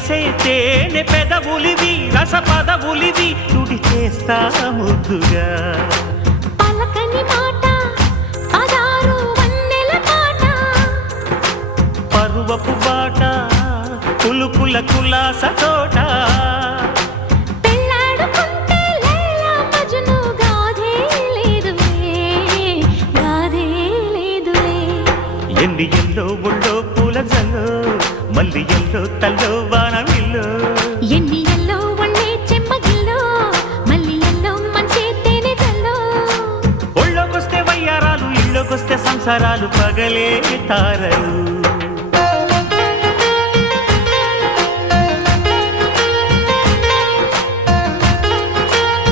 చేసే తేనె పెదవులివి రస పదవులివి తుడి చేస్తా ముద్దుగా పలకని మాట పదారు వన్నెల పాట పరువపు బాట కులుకుల కులాస తోట పెళ్ళాడుకుంటే లైలా మజ్ను గాథే లేదులే ఎండి ఎల్లో ఒళ్ళో పూల జల్లో మల్లి ఎల్లో తల్లో వానవిల్లో ఎన్ని ఎల్లో ఒళ్ళే చెమ్మగిల్లో మల్లి ఎల్లో మంచి తేనె జల్లో ఒళ్ళోకొస్తే వయ్యారాలు ఇళ్ళోకొస్తే సంసారాలు పగలే తారలు